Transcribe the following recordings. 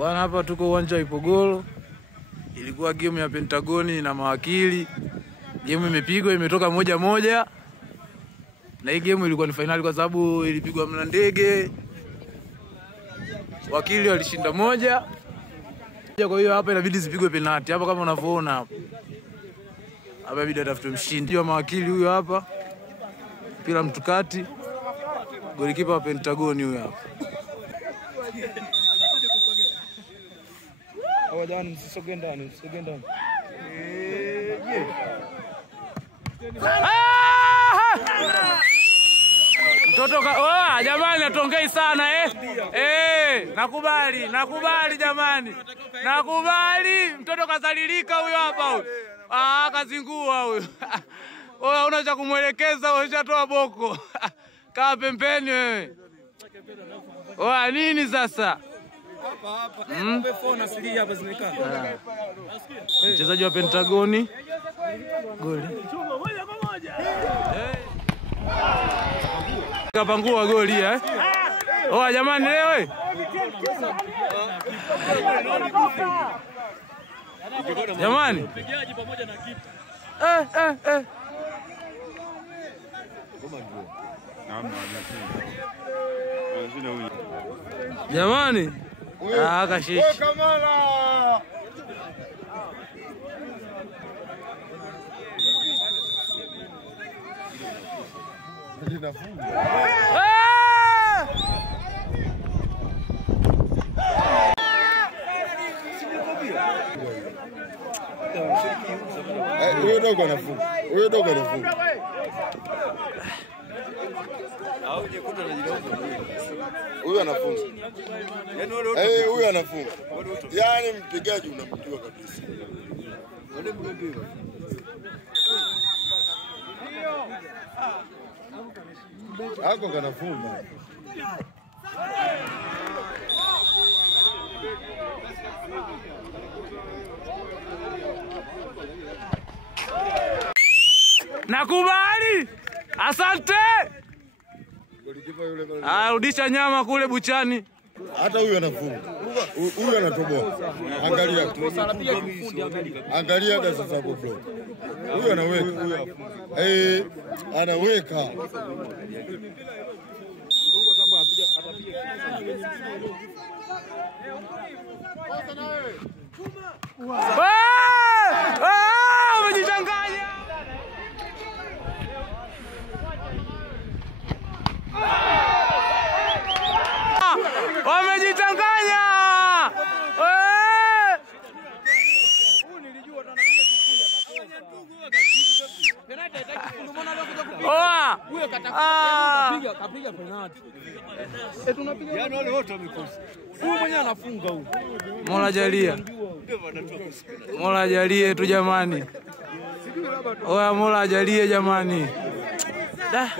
Bwana, hapa tuko uwanja wa Ipogoro. Ilikuwa game ya Pentagoni na mawakili. Game imepigwa, imetoka 1-1. Na hii game ilikuwa ni finali kwa sababu ilipigwa Mlandege. Wakili walishinda 1. Kwa hiyo hapa inabidi zipigwe penalti. Hapa kama unavyoona hapa. Hapa inabidi atafutwe mshindi wa mawakili huyo hapa. Pila mtukati. Golikipa wa Pentagoni huyo hapa. Hawa jana msisogee ndani, msisogee ndani. Mtoto jamani atongei sana nakubali jamani. Nakubali. Mtoto kazalilika huyo hapa huyo. Kazingua huyo. Wewe una cha kumuelekeza, unashatoa boko. Kaa pembeni wewe. Nini sasa? Hapa phone asili hapa zimekaa. Mchezaji wa Pentagoni. Goli. Kapangua goli jamani leo jamani. Mpigaji pamoja na kitu. Jamani. Kashishi. Huyo dogo anafunga. Huyo dogo anafunga. Huyo anafunga. Huyo anafunga. Yaani mpigaji unamjua kabisa. Hako kanafunga. Nakubali. Asante. Rudisha nyama kule buchani. Hata huyu anafunga. Huyu anatoboa. Angalia. Angalia sasa hapo bro. Huyu anaweka. Anaweka. Umejichanganya. Wamejichanganya. Kapiga penalti. Tunapiga. Yaani wale wote wamekosa. Huyu mwenyewe anafunga huyu. Mola ajalie tu jamani. Mola ajalie jamani. Da.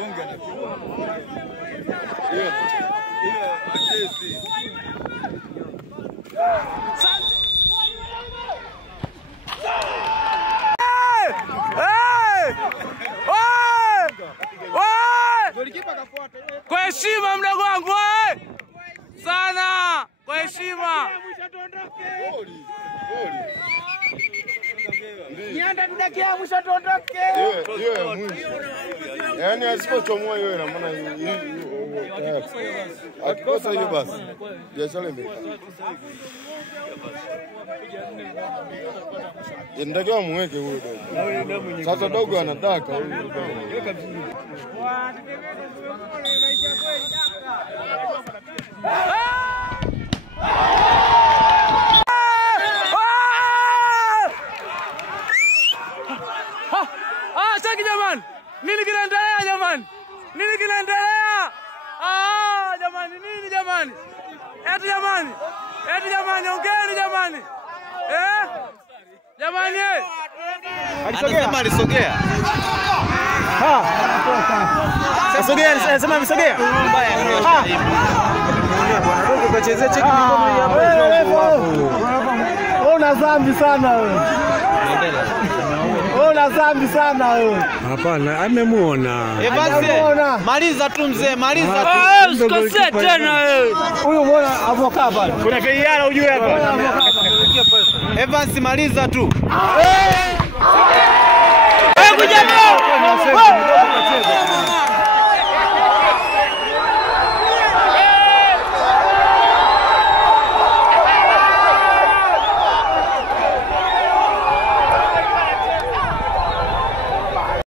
Kwa heshima mdogo wangu sana. Kwa heshima. Nianda tudakia mwisho tuondoke. Hiyo mwisho. Yaani asipochomoa hiyo ina maana hiyo. Akikosa hiyo basi. Biashara imekaa. Ndio muweke huyo dogo. Sasa dogo anataka huyo dogo. Chaki jamani. Nini kinaendelea jamani? Nini kinaendelea? Jamani nini jamani? Eti jamani ongeeni jamani. Jamani Alisogea. Sema amesogea. Ukachezea cheki mikono hii hapa. Una dhambi sana wewe. una dhambi sana wewe. Hapana, amemuona. Maliza tu mzee, maliza tu. Usikosee tena wewe. Huyu mbona avokaa pale? Kuna VAR ujue hapa. Evans maliza tu.